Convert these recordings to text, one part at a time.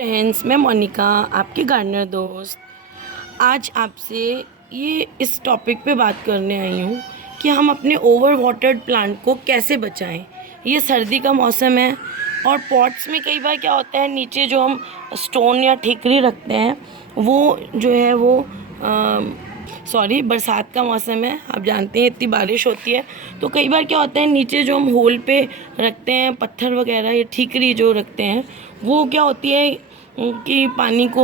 Friends, मैं मोनिका, आपकी gardener दोस्त। आज आपसे ये इस टॉपिक पे बात करने आई हूँ कि हम अपने ओवर वाटर्ड प्लांट को कैसे बचाएं। ये सर्दी का मौसम है और पॉट्स में कई बार क्या होता है, नीचे जो हम स्टोन या ठीकरी रखते हैं वो जो है वो बरसात का मौसम है, आप जानते हैं इतनी बारिश होती है। तो कई बार क्या होता है, नीचे जो हम होल पे रखते हैं पत्थर वगैरह या ठीकरी जो रखते हैं वो क्या होती है कि पानी को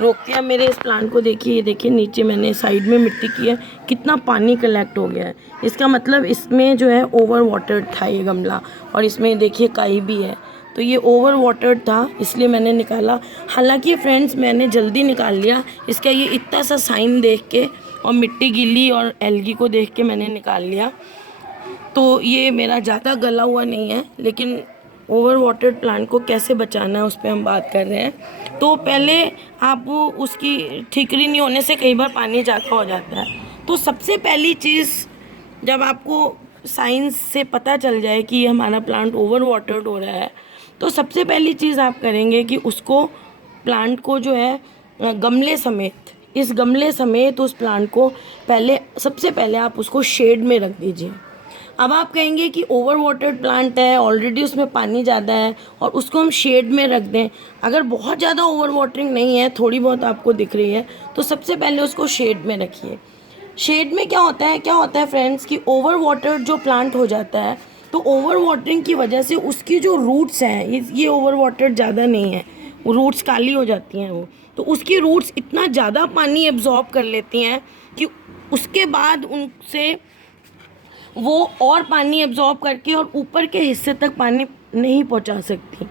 रोकती है। मेरे इस प्लांट को देखिए, ये देखिए नीचे मैंने साइड में मिट्टी की है, कितना पानी कलेक्ट हो गया है। इसका मतलब इसमें जो है ओवर वाटर्ड था ये गमला, और इसमें देखिए काई भी है। तो ये ओवर वाटर्ड था, इसलिए मैंने निकाला। हालांकि फ्रेंड्स मैंने जल्दी निकाल लिया, इसका ये इतना सा साइन देख के और मिट्टी गीली और एल्गी को देख के मैंने निकाल लिया। तो ये मेरा ज़्यादा गला हुआ नहीं है, लेकिन ओवर वाटर्ड प्लांट को कैसे बचाना है उस पर हम बात कर रहे हैं। तो पहले आप उसकी ठीकरी नहीं होने से कई बार पानी ज़्यादा हो जाता है। तो सबसे पहली चीज़, जब आपको साइंस से पता चल जाए कि हमारा प्लांट ओवर वाटर्ड हो रहा है, तो सबसे पहली चीज़ आप करेंगे कि उसको प्लांट को जो है इस गमले समेत उस प्लांट को सबसे पहले आप उसको शेड में रख दीजिए। अब आप कहेंगे कि ओवर वाटर्ड प्लांट है, ऑलरेडी उसमें पानी ज़्यादा है और उसको हम शेड में रख दें। अगर बहुत ज़्यादा ओवर वाटरिंग नहीं है, थोड़ी बहुत आपको दिख रही है, तो सबसे पहले उसको शेड में रखिए। शेड में क्या होता है फ्रेंड्स कि ओवर वाटर्ड जो प्लांट हो जाता है, तो ओवर वाटरिंग की वजह से उसकी जो रूट्स हैं, ये ओवर वाटर्ड ज़्यादा नहीं है, रूट्स काली हो जाती हैं वो, तो उसकी रूट्स इतना ज़्यादा पानी एब्जॉर्ब कर लेती हैं कि उसके बाद उनसे वो और पानी एब्जॉर्ब करके और ऊपर के हिस्से तक पानी नहीं पहुंचा सकती।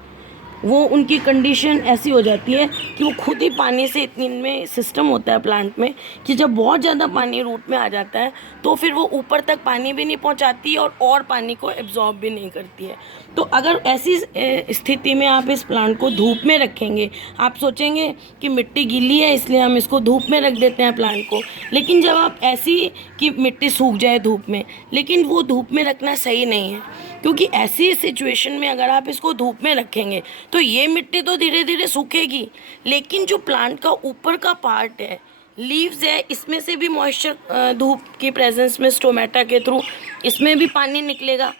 वो उनकी कंडीशन ऐसी हो जाती है कि वो खुद ही पानी से इतनी, इनमें सिस्टम होता है प्लांट में कि जब बहुत ज़्यादा पानी रूट में आ जाता है तो फिर वो ऊपर तक पानी भी नहीं पहुंचाती और पानी को एब्जॉर्ब भी नहीं करती है। तो अगर ऐसी स्थिति में आप इस प्लांट को धूप में रखेंगे, आप सोचेंगे कि मिट्टी गीली है इसलिए हम इसको धूप में रख देते हैं प्लांट को, लेकिन जब आप ऐसी कि मिट्टी सूख जाए धूप में, लेकिन वो धूप में रखना सही नहीं है, क्योंकि ऐसी सिचुएशन में अगर आप इसको धूप में रखेंगे तो ये मिट्टी तो धीरे धीरे सूखेगी, लेकिन जो प्लांट का ऊपर का पार्ट है, लीव्स है, इसमें से भी मॉइस्चर धूप की प्रेजेंस में स्टोमेटा के थ्रू इसमें भी पानी निकलेगा,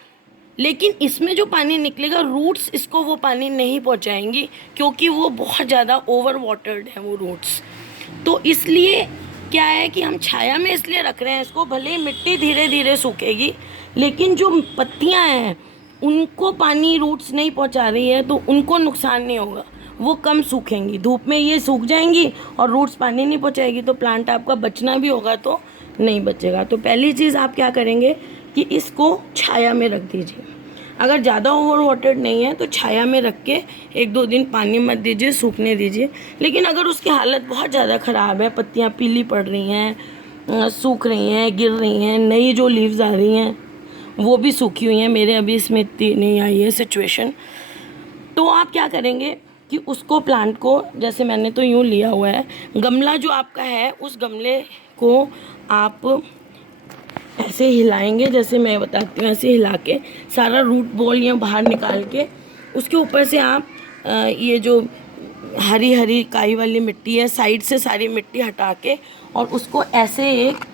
लेकिन इसमें जो पानी निकलेगा रूट्स इसको वो पानी नहीं पहुंचाएंगी, क्योंकि वो बहुत ज़्यादा ओवर वाटर्ड है वो रूट्स। तो इसलिए क्या है कि हम छाया में इसलिए रख रहे हैं इसको, भले ही मिट्टी धीरे धीरे सूखेगी, लेकिन जो पत्तियां हैं उनको पानी रूट्स नहीं पहुंचा रही है, तो उनको नुकसान नहीं होगा, वो कम सूखेंगी। धूप में ये सूख जाएंगी और रूट्स पानी नहीं पहुंचाएगी, तो प्लांट आपका बचना भी होगा तो नहीं बचेगा। तो पहली चीज़ आप क्या करेंगे कि इसको छाया में रख दीजिए। अगर ज़्यादा ओवर वाटर्ड नहीं है तो छाया में रख के 1-2 दिन पानी मत दीजिए, सूखने दीजिए। लेकिन अगर उसकी हालत बहुत ज़्यादा ख़राब है, पत्तियाँ पीली पड़ रही हैं, सूख रही हैं, गिर रही हैं, नई जो लीव्स आ रही हैं वो भी सूखी हुई हैं, मेरे अभी इसमें इतनी नहीं आई है सिचुएशन, तो आप क्या करेंगे कि उसको प्लांट को, जैसे मैंने तो यूँ लिया हुआ है गमला जो आपका है, उस गमले को आप ऐसे हिलाएंगे, जैसे मैं बताती हूँ, ऐसे हिला के सारा रूट बॉल यहाँ बाहर निकाल के उसके ऊपर से आप ये जो हरी हरी काई वाली मिट्टी है साइड से सारी मिट्टी हटा के और उसको ऐसे एक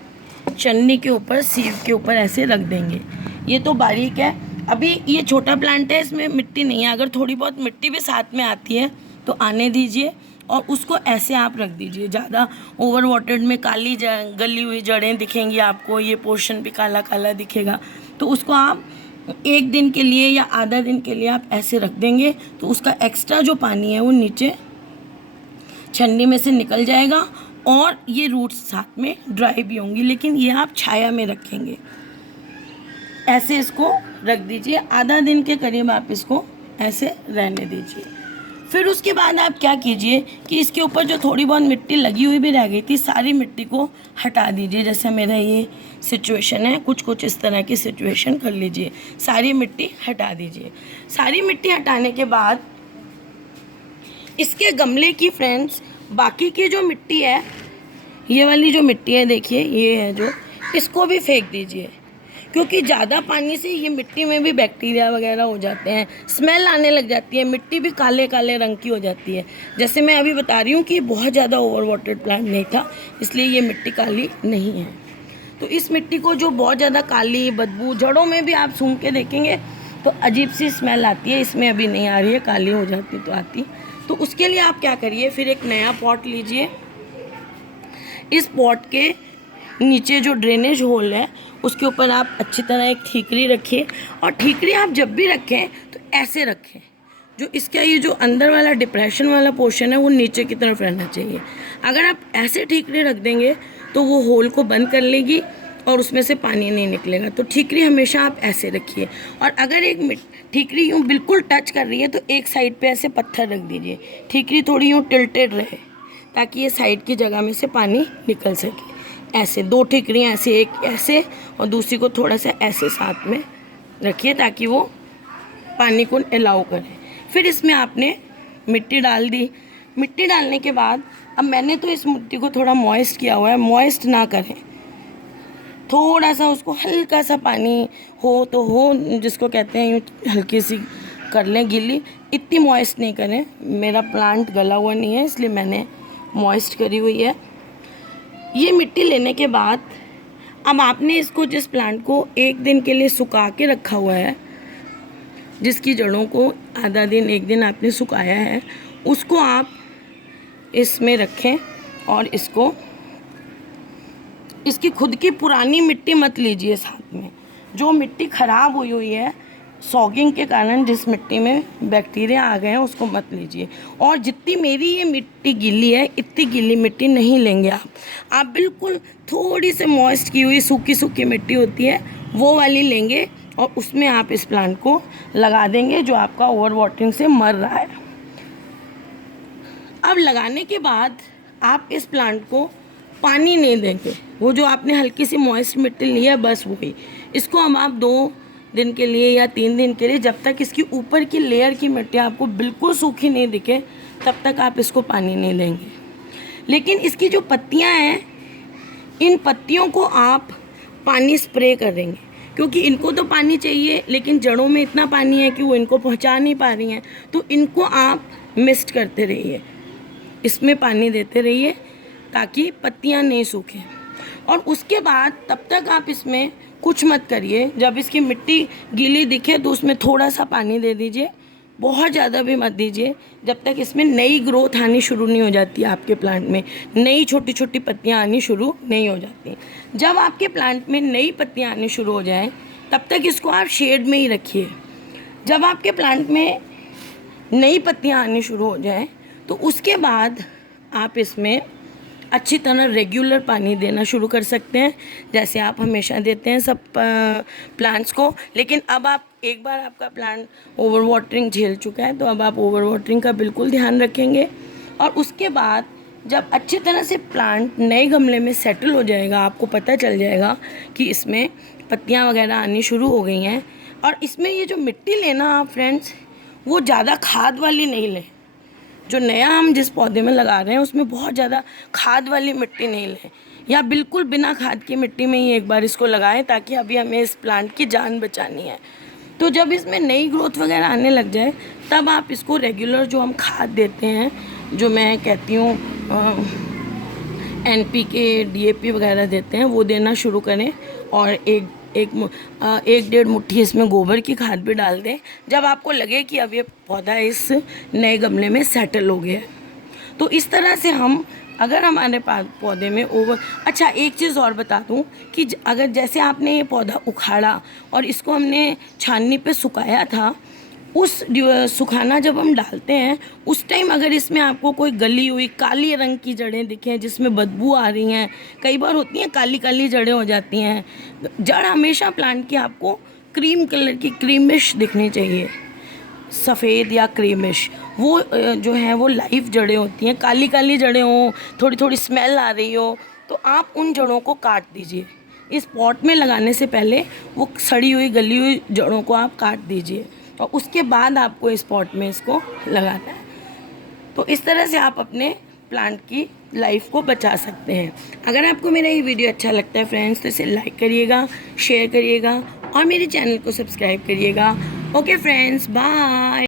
चन्नी के ऊपर, सीव के ऊपर ऐसे रख देंगे। ये तो बारीक है, अभी ये छोटा प्लांट है, इसमें मिट्टी नहीं है, अगर थोड़ी बहुत मिट्टी भी साथ में आती है तो आने दीजिए और उसको ऐसे आप रख दीजिए। ज़्यादा ओवर वाटर्ड में काली गली हुई जड़ें दिखेंगी आपको, ये पोर्शन भी काला काला दिखेगा, तो उसको आप 1 दिन के लिए या आधा दिन के लिए आप ऐसे रख देंगे, तो उसका एक्स्ट्रा जो पानी है वो नीचे छन्नी में से निकल जाएगा और ये रूट्स साथ में ड्राई भी होंगी। लेकिन ये आप छाया में रखेंगे, ऐसे इसको रख दीजिए, आधा दिन के करीब आप इसको ऐसे रहने दीजिए। फिर उसके बाद आप क्या कीजिए कि इसके ऊपर जो थोड़ी बहुत मिट्टी लगी हुई भी रह गई थी, सारी मिट्टी को हटा दीजिए। जैसे मेरा ये सिचुएशन है, कुछ इस तरह की सिचुएशन कर लीजिए, सारी मिट्टी हटा दीजिए। सारी मिट्टी हटाने के बाद इसके गमले की फ्रेंड्स बाकी की जो मिट्टी है, ये वाली जो मिट्टी है देखिए, ये है जो, इसको भी फेंक दीजिए, क्योंकि ज़्यादा पानी से ये मिट्टी में भी बैक्टीरिया वगैरह हो जाते हैं, स्मेल आने लग जाती है, मिट्टी भी काले काले रंग की हो जाती है। जैसे मैं अभी बता रही हूँ कि बहुत ज़्यादा ओवर वाटर्ड प्लांट नहीं था, इसलिए ये मिट्टी काली नहीं है। तो इस मिट्टी को जो बहुत ज़्यादा काली बदबू, जड़ों में भी आप सूंघ के देखेंगे तो अजीब सी स्मेल आती है, इसमें अभी नहीं आ रही है, काली हो जाती तो आती। तो उसके लिए आप क्या करिए, फिर एक नया पॉट लीजिए। इस पॉट के नीचे जो ड्रेनेज होल है उसके ऊपर आप अच्छी तरह एक ठीकरी रखिए, और ठीकरी आप जब भी रखें तो ऐसे रखें, जो इसका ये जो अंदर वाला डिप्रेशन वाला पोर्शन है वो नीचे की तरफ रहना चाहिए। अगर आप ऐसे ठीकरी रख देंगे तो वो होल को बंद कर लेगी और उसमें से पानी नहीं निकलेगा। तो ठीकरी हमेशा आप ऐसे रखिए, और अगर एक ठीकरी यूँ बिल्कुल टच कर रही है तो एक साइड पे ऐसे पत्थर रख दीजिए, ठीकरी थोड़ी यूँ टिल्टेड रहे ताकि ये साइड की जगह में से पानी निकल सके। ऐसे 2 ठीकरियाँ ऐसे, एक ऐसे और दूसरी को थोड़ा सा ऐसे साथ में रखिए ताकि वो पानी को अलाउ करे। फिर इसमें आपने मिट्टी डाल दी। मिट्टी डालने के बाद अब मैंने तो इस मिट्टी को थोड़ा मॉइस्ट किया हुआ है, मॉइस्ट ना करें, थोड़ा सा उसको हल्का सा पानी हो तो हो, जिसको कहते हैं यूँ हल्की सी कर लें गीली, इतनी मॉइस्ट नहीं करें। मेरा प्लांट गला हुआ नहीं है इसलिए मैंने मॉइस्ट करी हुई है। ये मिट्टी लेने के बाद अब आपने इसको, जिस प्लांट को 1 दिन के लिए सुखा के रखा हुआ है, जिसकी जड़ों को आधा दिन 1 दिन आपने सुखाया है, उसको आप इसमें रखें और इसको, इसकी खुद की पुरानी मिट्टी मत लीजिए साथ में। जो मिट्टी ख़राब हुई हुई है सॉगिंग के कारण, जिस मिट्टी में बैक्टीरिया आ गए हैं, उसको मत लीजिए। और जितनी मेरी ये मिट्टी गीली है इतनी गीली मिट्टी नहीं लेंगे आप बिल्कुल थोड़ी से मॉइस्ट की हुई सूखी सूखी मिट्टी होती है वो वाली लेंगे, और उसमें आप इस प्लांट को लगा देंगे जो आपका ओवर वाटरिंग से मर रहा है। अब लगाने के बाद आप इस प्लांट को पानी नहीं देंगे, वो जो आपने हल्की सी मॉइस्ट मिट्टी ली है बस वही, इसको हम आप 2 दिन के लिए या 3 दिन के लिए, जब तक इसकी ऊपर की लेयर की मिट्टी आपको बिल्कुल सूखी नहीं दिखे तब तक आप इसको पानी नहीं देंगे। लेकिन इसकी जो पत्तियां हैं, इन पत्तियों को आप पानी स्प्रे करेंगे, क्योंकि इनको तो पानी चाहिए लेकिन जड़ों में इतना पानी है कि वो इनको पहुंचा नहीं पा रही हैं। तो इनको आप मिस्ट करते रहिए, इसमें पानी देते रहिए ताकि पत्तियां नहीं सूखें। और उसके बाद तब तक आप इसमें कुछ मत करिए, जब इसकी मिट्टी गीली दिखे तो उसमें थोड़ा सा पानी दे दीजिए, बहुत ज़्यादा भी मत दीजिए, जब तक इसमें नई ग्रोथ आनी शुरू नहीं हो जाती, आपके प्लांट में नई छोटी छोटी पत्तियां आनी शुरू नहीं हो जाती। जब आपके प्लांट में नई पत्तियां आनी शुरू हो जाएं तब तक इसको आप शेड में ही रखिए। जब आपके प्लांट में नई पत्तियां आनी शुरू हो जाएं तो उसके बाद आप इसमें अच्छी तरह रेगुलर पानी देना शुरू कर सकते हैं, जैसे आप हमेशा देते हैं सब प्लांट्स को। लेकिन अब आप, एक बार आपका प्लांट ओवर वाटरिंग झेल चुका है तो अब आप ओवर वाटरिंग का बिल्कुल ध्यान रखेंगे। और उसके बाद जब अच्छी तरह से प्लांट नए गमले में सेटल हो जाएगा, आपको पता चल जाएगा कि इसमें पत्तियां वगैरह आनी शुरू हो गई हैं। और इसमें ये जो मिट्टी लेना आप फ्रेंड्स, वो ज़्यादा खाद वाली नहीं लें। जो नया हम जिस पौधे में लगा रहे हैं उसमें बहुत ज़्यादा खाद वाली मिट्टी नहीं लें, या बिल्कुल बिना खाद की मिट्टी में ही एक बार इसको लगाएं, ताकि अभी हमें इस प्लांट की जान बचानी है। तो जब इसमें नई ग्रोथ वगैरह आने लग जाए तब आप इसको रेगुलर जो हम खाद देते हैं, जो मैं कहती हूँ NPK DAP वगैरह देते हैं, वो देना शुरू करें। और एक डेढ़ मुट्ठी इसमें गोबर की खाद भी डाल दें जब आपको लगे कि अब ये पौधा इस नए गमले में सेटल हो गया है। तो इस तरह से हम, अगर हमारे पौधे में अच्छा एक चीज़ और बता दूं कि अगर जैसे आपने ये पौधा उखाड़ा और इसको हमने छाननी पे सुखाया था, उस सुखाना जब हम डालते हैं उस टाइम अगर इसमें आपको कोई गली हुई काली रंग की जड़ें दिखें जिसमें बदबू आ रही हैं, कई बार होती हैं काली काली जड़ें हो जाती हैं। जड़ हमेशा प्लांट की आपको क्रीम कलर की, क्रीमिश दिखनी चाहिए, सफ़ेद या क्रीमिश, वो जो है वो लाइव जड़ें होती हैं। काली काली जड़ें हों, थोड़ी थोड़ी स्मेल आ रही हो, तो आप उन जड़ों को काट दीजिए। इस पॉट में लगाने से पहले वो सड़ी हुई गली हुई जड़ों को आप काट दीजिए और उसके बाद आपको इस पॉट में इसको लगाना है। तो इस तरह से आप अपने प्लांट की लाइफ को बचा सकते हैं। अगर आपको मेरा ये वीडियो अच्छा लगता है फ्रेंड्स तो इसे लाइक करिएगा, शेयर करिएगा और मेरे चैनल को सब्सक्राइब करिएगा। Okay friends, bye.